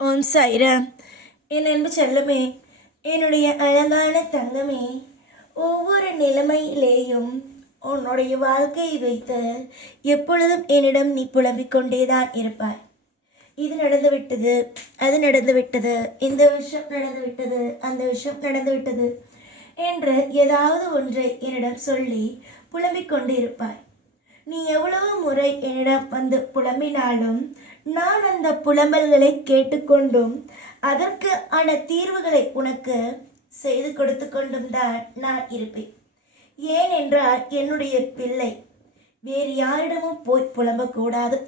ஓம் சாய்ராம். என் அன்பு செல்லமே, என்னுடைய அழகான தங்கமே, ஒவ்வொரு நிலைமையிலேயும் உன்னுடைய வாழ்க்கையை வைத்து எப்பொழுதும் என்னிடம் நீ புலம்பிக் கொண்டேதான் இருப்பாய். இது நடந்து விட்டது, அது நடந்து விட்டது, இந்த விஷயம் நடந்து விட்டது, அந்த விஷயம் நடந்து விட்டது என்று ஏதாவது ஒன்றை என்னிடம் சொல்லி புலம்பிக் கொண்டு இருப்பாய். நீ எவ்வளவு முறை என்னிடம் வந்து புலம்பினாலும் நான் அந்த புலம்பல்களை கேட்டுக்கொண்டும் அதற்கு ஆன தீர்வுகளை உனக்கு செய்து கொடுத்து கொண்டும் தான் நான் இருப்பேன். ஏனென்றால் என்னுடைய பிள்ளை வேறு யாரிடமும் போய் புலம்பக்கூடாது.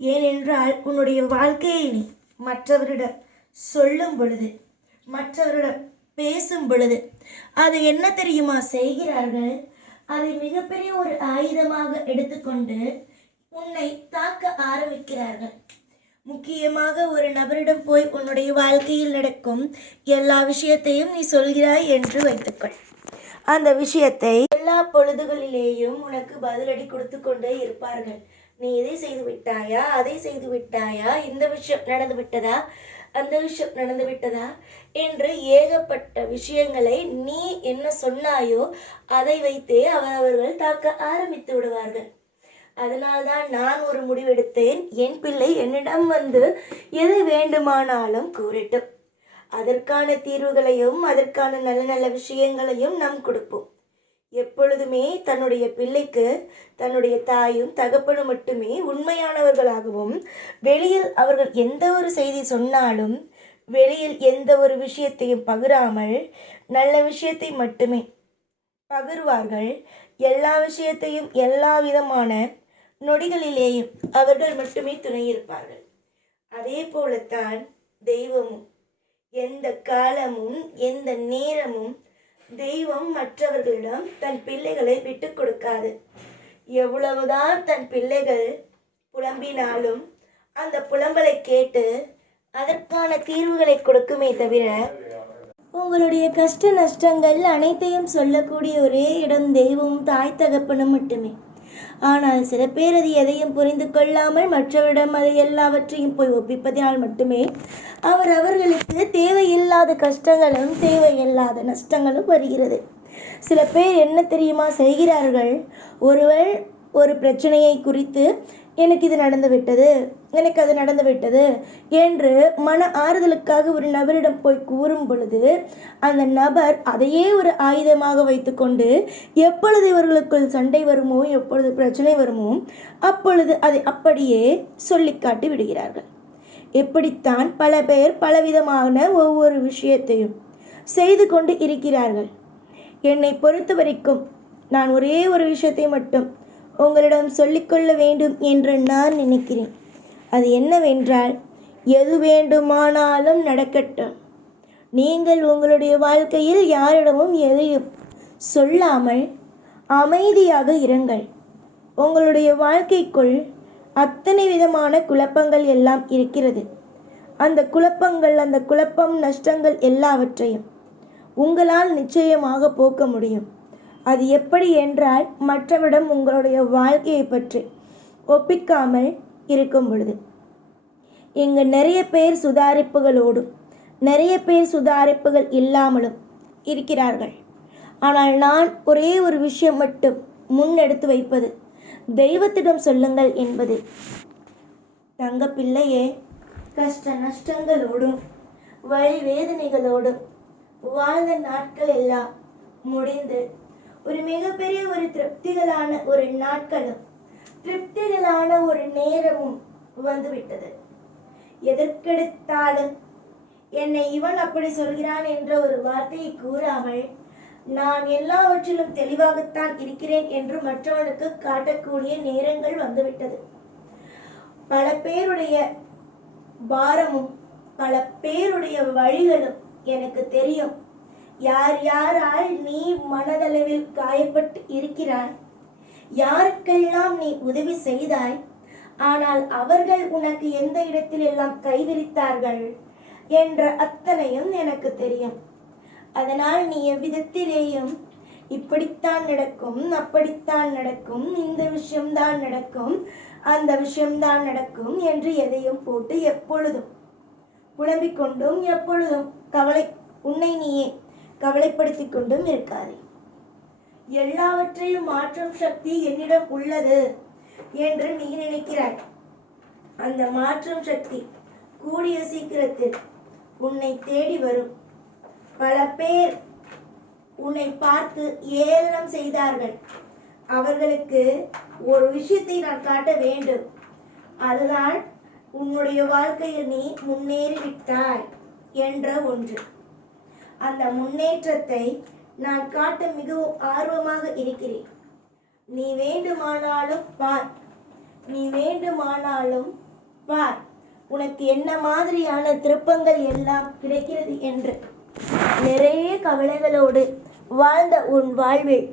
ஏனென்றால் உன்னுடைய வாழ்க்கையை நீ மற்றவரிடம் சொல்லும் பொழுது, மற்றவரிடம் பேசும் பொழுது அது என்ன தெரியுமா செய்கிறார்கள்? அதை மிகப்பெரிய ஒரு ஆயுதமாக எடுத்துக்கொண்டு உன்னை தாக்க ஆரம்பிக்கிறார்கள். முக்கியமாக ஒரு நபரிடம் போய் உன்னுடைய வாழ்க்கையில் நடக்கும் எல்லா விஷயத்தையும் நீ சொல்கிறாய் என்று வைத்துக்கொள். அந்த விஷயத்தை எல்லா பொழுதுகளிலேயும் உனக்கு பதிலடி கொடுத்து கொண்டே இருப்பார்கள். நீ இதை செய்து விட்டாயா, அதை செய்து விட்டாயா, இந்த விஷயம் நடந்து விட்டதா, அந்த விஷயம் நடந்து விட்டதா என்று ஏகப்பட்ட விஷயங்களை நீ என்ன சொன்னாயோ அதை வைத்தே அவர்கள் தாக்க ஆரம்பித்து விடுவார்கள். அதனால்தான் நான் ஒரு முடிவெடுத்தேன். என் பிள்ளை என்னிடம் வந்து எது வேண்டுமானாலும் கூறட்டும், அதற்கான தீர்வுகளையும் அதற்கான நல்ல நல்ல விஷயங்களையும் நாம் கொடுப்போம். எப்பொழுதுமே தன்னுடைய பிள்ளைக்கு தன்னுடைய தாயும் தகப்பனும் மட்டுமே உண்மையானவர்களாகவும், வெளியில் அவர்கள் எந்த ஒரு செய்தி சொன்னாலும் வெளியில் எந்த ஒரு விஷயத்தையும் பகிராமல் நல்ல விஷயத்தை மட்டுமே பகிர்வார்கள். எல்லா விஷயத்தையும் எல்லா விதமான நொடிகளிலேயும் அவர்கள் மட்டுமே துணை இருப்பார்கள். அதே போலத்தான் தெய்வமும் எந்த காலமும் எந்த நேரமும் தெய்வம் மற்றவர்களிடம் தன் பிள்ளைகளை விட்டு கொடுக்காது. எவ்வளவுதான் தன் பிள்ளைகள் புலம்பினாலும் அந்த புலம்பலை கேட்டு அதற்கான தீர்வுகளை கொடுக்குமே தவிர, உங்களுடைய கஷ்ட நஷ்டங்கள் அனைத்தையும் சொல்லக்கூடிய ஒரே இடம் தெய்வமும் தாய் தகப்பனும் மட்டுமே. ஆனால் சில பேர் அது எதையும் புரிந்து கொள்ளாமல் மற்றவரிடம் அதை எல்லாவற்றையும் போய் ஒப்பிப்பதனால் மட்டுமே அவர்களுக்கு தேவையில்லாத கஷ்டங்களும் தேவையில்லாத நஷ்டங்களும் வருகிறது. சில பேர் என்ன தெரியுமா செய்கிறார்கள்? ஒருவர் ஒரு பிரச்சனையை குறித்து எனக்கு இது நடந்து விட்டது, எனக்கு அது நடந்து விட்டது என்று மன ஆறுதலுக்காக ஒரு நபரிடம் போய் கூறும் பொழுது அந்த நபர் அதையே ஒரு ஆயுதமாக வைத்துக்கொண்டு எப்பொழுது இவர்களுக்குள் சண்டை வருமோ, எப்பொழுது பிரச்சனை வருமோ அப்பொழுது அதை அப்படியே சொல்லி காட்டி விடுகிறார்கள். எப்படித்தான் பல பேர் பலவிதமான ஒவ்வொரு விஷயத்தையும் செய்து கொண்டு இருக்கிறார்கள். என்னை பொறுத்த வரைக்கும் நான் ஒரே ஒரு விஷயத்தை மட்டும் உங்களிடம் சொல்லிக்கொள்ள வேண்டும் என்று நான் நினைக்கிறேன். அது என்னவென்றால், எது வேண்டுமானாலும் நடக்கட்டும், நீங்கள் உங்களுடைய வாழ்க்கையில் யாரிடமும் எதையும் சொல்லாமல் அமைதியாக இருங்கள். உங்களுடைய வாழ்க்கைக்குள் அத்தனை விதமான குழப்பங்கள் எல்லாம் இருக்கிறது. அந்த குழப்பம் நஷ்டங்கள் எல்லாவற்றையும் உங்களால் நிச்சயமாக போக்க முடியும். அது எப்படி என்றால், மற்றவரிடம் உங்களுடைய வாழ்க்கையை பற்றி ஒப்பிக்காமல் இருக்கும் பொழுது. இங்கு நிறைய பேர் சுதாரிப்புகளோடும் நிறைய பேர் சுதாரிப்புகள் இல்லாமலும் இருக்கிறார்கள். ஆனால் நான் ஒரே ஒரு விஷயம் மட்டும் முன்னெடுத்து வைப்பது, தெய்வத்திடம் சொல்லுங்கள் என்பது. தங்க பிள்ளையே, கஷ்ட நஷ்டங்களோடும் வழி வேதனைகளோடும் வாழ்ந்த நாட்கள் எல்லாம் முடிந்து ஒரு மிகப்பெரிய ஒரு திருப்திகளான ஒரு நாட்களும் திருப்திகளான ஒரு நேரமும் வந்துவிட்டது. எதற்கெடுத்தாலும் என்னை இவன் அப்படி சொல்கிறான் என்ற ஒரு வார்த்தையை கூறாமல் நான் எல்லாவற்றிலும் தெளிவாகத்தான் இருக்கிறேன் என்று மற்றவனுக்கு காட்டக்கூடிய நேரங்கள் வந்துவிட்டது. பல பேருடைய பாரமும் பல பேருடைய வழிகளும் எனக்கு தெரியும். யார் யாரால் நீ மனதளவில் காயப்பட்டு இருக்கிறாய், யாருக்கெல்லாம் நீ உதவி செய்தாய், ஆனால் அவர்கள் உனக்கு எந்த இடத்தில் எல்லாம் கைவிரித்தார்கள் என்ற அத்தனையும் எனக்கு தெரியும். அதனால் நீ எவ்விதத்திலேயும் இப்படித்தான் நடக்கும், அப்படித்தான் நடக்கும், இந்த விஷயம்தான் நடக்கும், அந்த விஷயம்தான் நடக்கும் என்று எதையும் போட்டு எப்பொழுதும் புலம்பிக் கொண்டும் எப்பொழுதும் உன்னை நீயே கவலைப்படுத்திக் கொண்டும் இருக்காதே. எல்லாவற்றையும் மாற்றும் சக்தி என்னிடம் உள்ளது என்று நீ நினைக்கிறாய். அந்த மாற்றும் சக்தி கூடிய சீக்கிரத்தில் உன்னை தேடி வரும். பல பேர் உன்னை பார்த்து ஏளனம் செய்தார்கள். அவர்களுக்கு ஒரு விஷயத்தை நான் காட்ட வேண்டும். அதுதான் உன்னுடைய வாழ்க்கையில் நீ முன்னேறிவிட்டாய் என்ற ஒன்று. அந்த முன்னேற்றத்தை நான் காட்ட மிகவும் ஆர்வமாக இருக்கிறேன். நீ வேண்டுமானாலும் பார், நீ வேண்டுமானாலும் பார் உனக்கு என்ன மாதிரியான திருப்பங்கள் எல்லாம் கிடைக்கிறது என்று. நிறைய கவலைகளோடு வாழ்ந்த உன் வாழ்வில்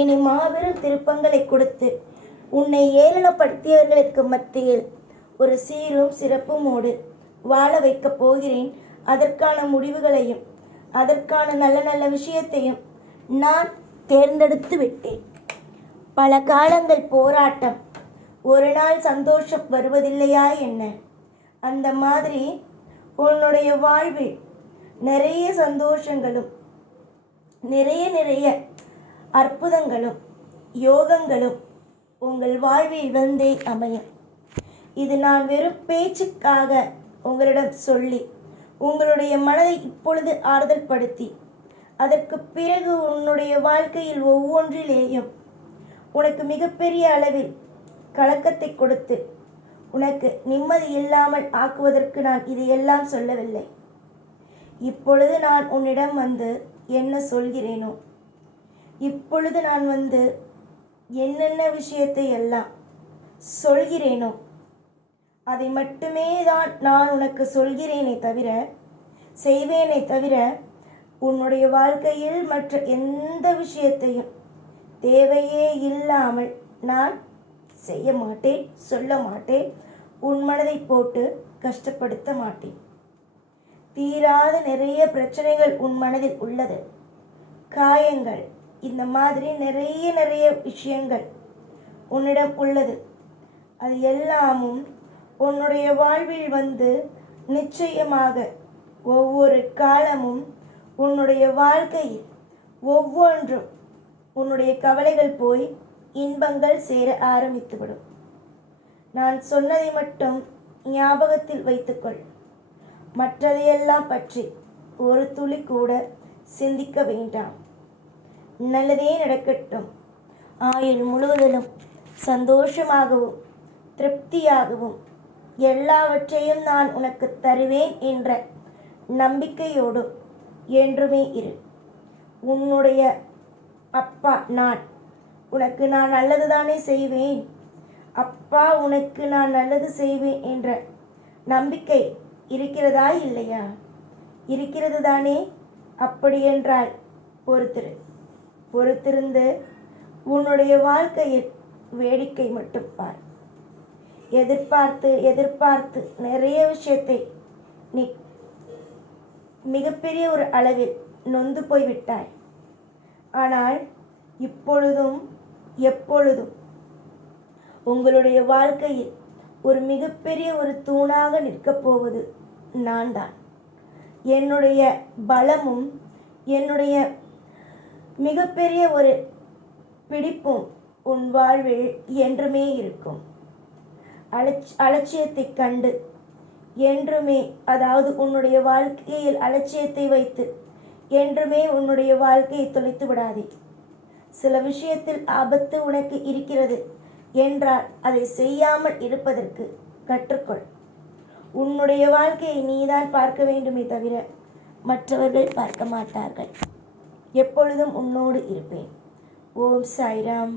இனி மாபெரும் திருப்பங்களை கொடுத்து உன்னை ஏளனப்படுத்தியவர்களுக்கு மத்தியில் ஒரு சீரும் சிறப்புமோடு வாழ வைக்கப் போகிறேன். அதற்கான முடிவுகளையும் அதற்கான நல்ல நல்ல விஷயத்தையும் நான் தேர்ந்தெடுத்து விட்டேன். பல காலங்கள் போராட்டம், ஒரு நாள் சந்தோஷம் வருவதில்லையா என்ன? அந்த மாதிரி உன்னுடைய வாழ்வில் நிறைய சந்தோஷங்களும் நிறைய அற்புதங்களும் யோகங்களும் உங்கள் வாழ்வில் வந்தே அமையும். இது நான் வெறும் பேச்சுக்காக உங்களிடம் சொல்லி உங்களுடைய மனதை இப்பொழுது ஆறுதல் படுத்தி அதற்கு பிறகு உன்னுடைய வாழ்க்கையில் ஒவ்வொன்றிலேயும் உனக்கு மிகப்பெரிய அளவில் கலக்கத்தை கொடுத்து உனக்கு நிம்மதி இல்லாமல் ஆக்குவதற்கு நான் இதையெல்லாம் சொல்லவில்லை. இப்பொழுது நான் உன்னிடம் வந்து என்ன சொல்கிறேனோ, இப்பொழுது நான் வந்து என்னென்ன விஷயத்தை எல்லாம் சொல்கிறேனோ அதை மட்டுமே தான் நான் உனக்கு சொல்கிறேனே தவிர செய்வேனே தவிர உன்னுடைய வாழ்க்கையில் மற்ற எந்த விஷயத்தையும் தேவையே இல்லாமல் நான் செய்ய மாட்டேன், சொல்ல மாட்டேன். உன் மனதை போட்டு கஷ்டப்படுத்த மாட்டேன். தீராத நிறைய பிரச்சனைகள் உன் மனதில் உள்ளது, காயங்கள், இந்த மாதிரி நிறைய விஷயங்கள் உன்னிடம் உள்ளது. அது எல்லாமும் உன்னுடைய வாழ்வில் வந்து நிச்சயமாக ஒவ்வொரு காலமும் உன்னுடைய வாழ்க்கையில் ஒவ்வொன்றும் உன்னுடைய கவலைகள் போய் இன்பங்கள் சேர ஆரம்பித்துவிடும். நான் சொன்னதை மட்டும் ஞாபகத்தில் வைத்துக்கொள். மற்றதையெல்லாம் பற்றி ஒரு துளி கூட சிந்திக்க வேண்டாம். நல்லதே நடக்கட்டும். ஆயுள் முழுவதிலும் சந்தோஷமாகவும் திருப்தியாகவும் எல்லாவற்றையும் நான் உனக்கு தருவேன் என்ற நம்பிக்கையோடு என்றுமே இரு. உன்னுடைய அப்பா நான் உனக்கு நான் நல்லது தானே செய்வேன். அப்பா உனக்கு நான் நல்லது செய்வேன் என்ற நம்பிக்கை இருக்கிறதா இல்லையா? இருக்கிறது தானே? அப்படியென்றால் பொறுத்திருந்து உன்னுடைய வாழ்க்கையில் வேடிக்கை மட்டும் பார். எதிர்பார்த்து நிறைய விஷயத்தை நீ மிகப்பெரிய ஒரு அளவில் நொந்து போய்விட்டாய். ஆனால் இப்பொழுதும் எப்பொழுதும் உங்களுடைய வாழ்க்கையில் ஒரு மிகப்பெரிய ஒரு தூணாக நிற்கப் போவது நான் தான். என்னுடைய பலமும் என்னுடைய மிகப்பெரிய ஒரு பிடிப்பும் உன் வாழ்வில் என்றுமே இருக்கும். அலட்சியத்தை கண்டு என்றுமே, அதாவது உன்னுடைய வாழ்க்கையில் அலட்சியத்தை வைத்து என்றுமே உன்னுடைய வாழ்க்கையை தொலைத்து விடாதே. சில விஷயத்தில் ஆபத்து உனக்கு இருக்கிறது என்றால் அதை செய்யாமல் இருப்பதற்கு கற்றுக்கொள். உன்னுடைய வாழ்க்கையை நீதான் பார்க்க வேண்டுமே தவிர மற்றவர்கள் பார்க்க மாட்டார்கள். எப்பொழுதும் உன்னோடு இருப்பேன். ஓம் சாய்ராம்.